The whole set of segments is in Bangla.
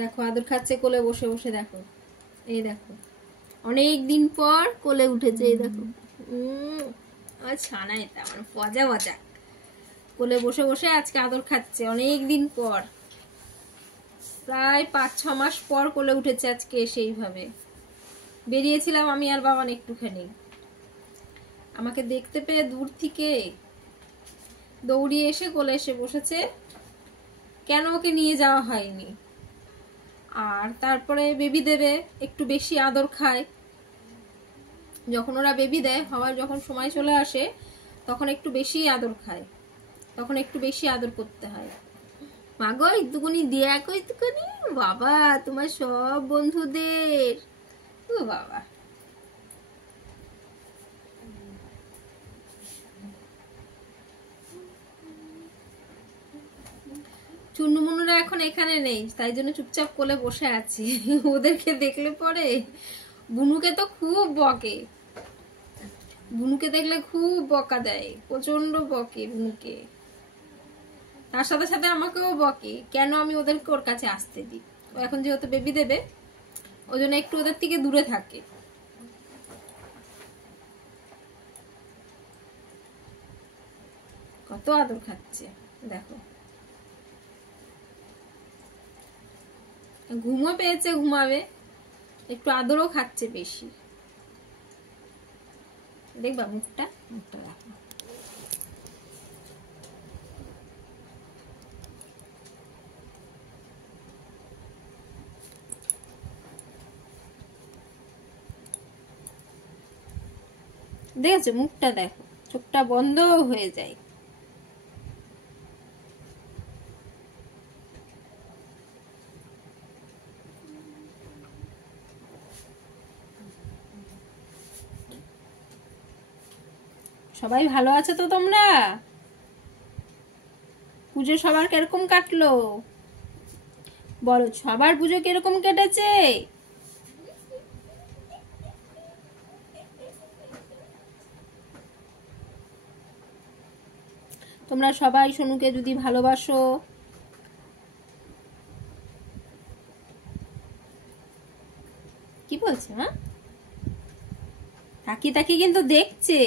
দেখো আদর খাচ্ছে কোলে বসে বসে, দেখো এই দেখো অনেক দিন পর কোলে উঠেছে, এই দেখো আর ছানা, এটা আমার মজা মজা কোলে বসে বসে আজকে আদর খাচ্ছে অনেক দিন পর, প্রায় 5-6 মাস পর কোলে উঠেছে আজকে। সেইভাবে বেরিয়েছিলাম আমি আর বাবান একটুখানি, আমাকে দেখতে পেয়ে দূর থেকে দৌড়িয়ে এসে কোলে এসে বসেছে, কেন ওকে নিয়ে যাওয়া হয়নি। আর তারপরে বেবি দেবে, একটু বেশি আদর খায়, যখন ওরা বেবি দেয় হওয়ার যখন সময় চলে আসে তখন একটু বেশি আদর খায়, তখন একটু বেশি আদর করতে হয়। মাগো একটুকুনি দেখো, একটুকুনি বাবা তোমার সব বন্ধুদের, ও বাবা চুন্নুমুন্নুরা এখন এখানে নেই, তাই জন্য চুপচাপ কোলে বসে আছি। ওদেরকে দেখলে পরে বুনুকে তো খুব বকে, বুনুকে দেখলে খুব বকা দেয়, প্রচন্ড বকে বুনুকে, তার সাথে সাথে আমাকেও বকে কেন আমি ওদেরকে ওর কাছে আসতে দিই। ও এখন যেহেতু বেবি দেবে ওই জন্য একটু ওদের থেকে দূরে থাকে। কত আদর খাচ্ছে দেখো, ঘুমও পেয়েছে, ঘুমাবে, একটু আদরও খাচ্ছে বেশি। দেখবা মুখটা, মুখটা রাখো, দেখেছো মুখটা দেখো, চোখটা বন্ধ হয়ে যায়। সবাই ভালো আছে তো তোমরা? পুজো সবার কিরকম কাটলো বলো, সবার পুজো কিরকম কেটেছে? তোমরা সবাই সোনুকে যদি ভালোবাসো, কি বলছে মা? তাকি তাকি কিন্তু দেখছে।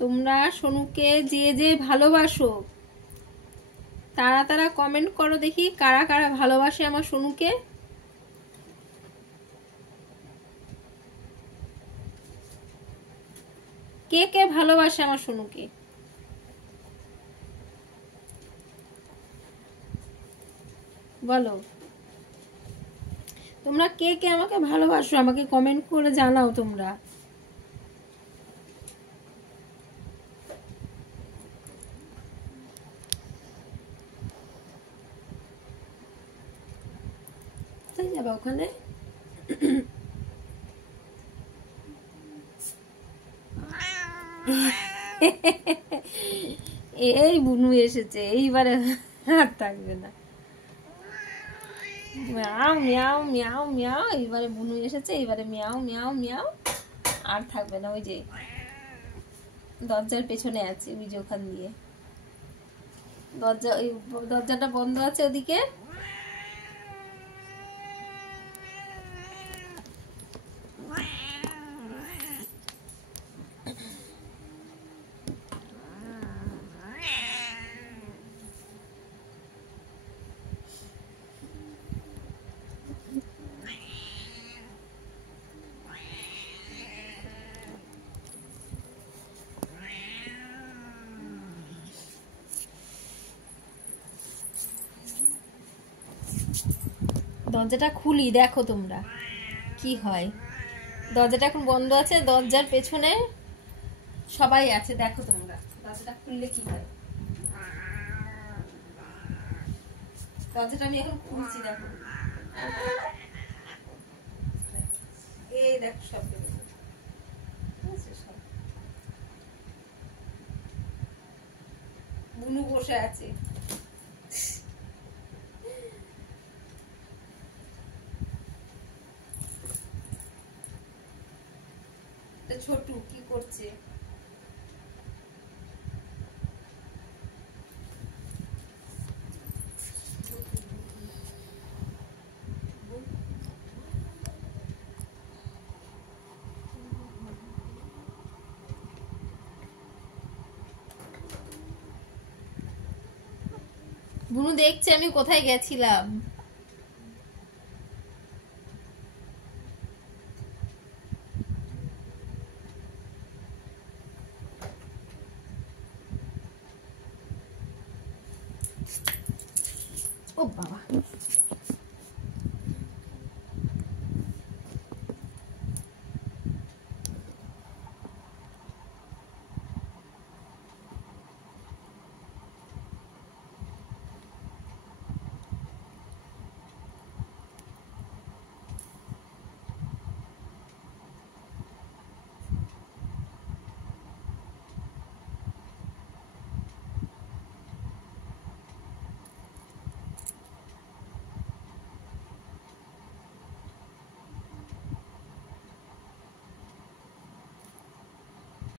তোমরা সোনুকে যে যে ভালোবাসো তারা তারা কমেন্ট করো দেখি, কারা কারা ভালোবাসে আমার সোনুকে। কে কে ভালোবাসে আমার সোনুকে বলো। তোমরা কে কে আমাকে ভালোবাসো আমাকে কমেন্ট করে জানাও তোমরা। তাই যাবা ওখানে? এই বুনু এসেছে, এইবারে আর থাকবে না। মিয়াও মিয়াও মিয়াও মিয়াও, এইবারে বুনু এসেছে, এইবারে মিয়াও মিয়াও মিয়াও, আর থাকবে না। ওই যে দরজার পেছনে আছে, ওই যে ওখান দিয়ে দরজা, ওই দরজাটা বন্ধ আছে ওদিকে। দরজাটা খুলি, দেখো তোমরা কি হয়। দরজাটা এখন বন্ধ আছে, দরজার পেছনে সবাই আছে, দেখো তোমরা দরজাটা খুললে কি হয়। দরজাটা আমি এখন খুলছি, দেখো এই দেখো সব বসে আছে। ছোটু কি করছে? বুনু দেখছে আমি কোথায় গেছিলাম। ও বাবা।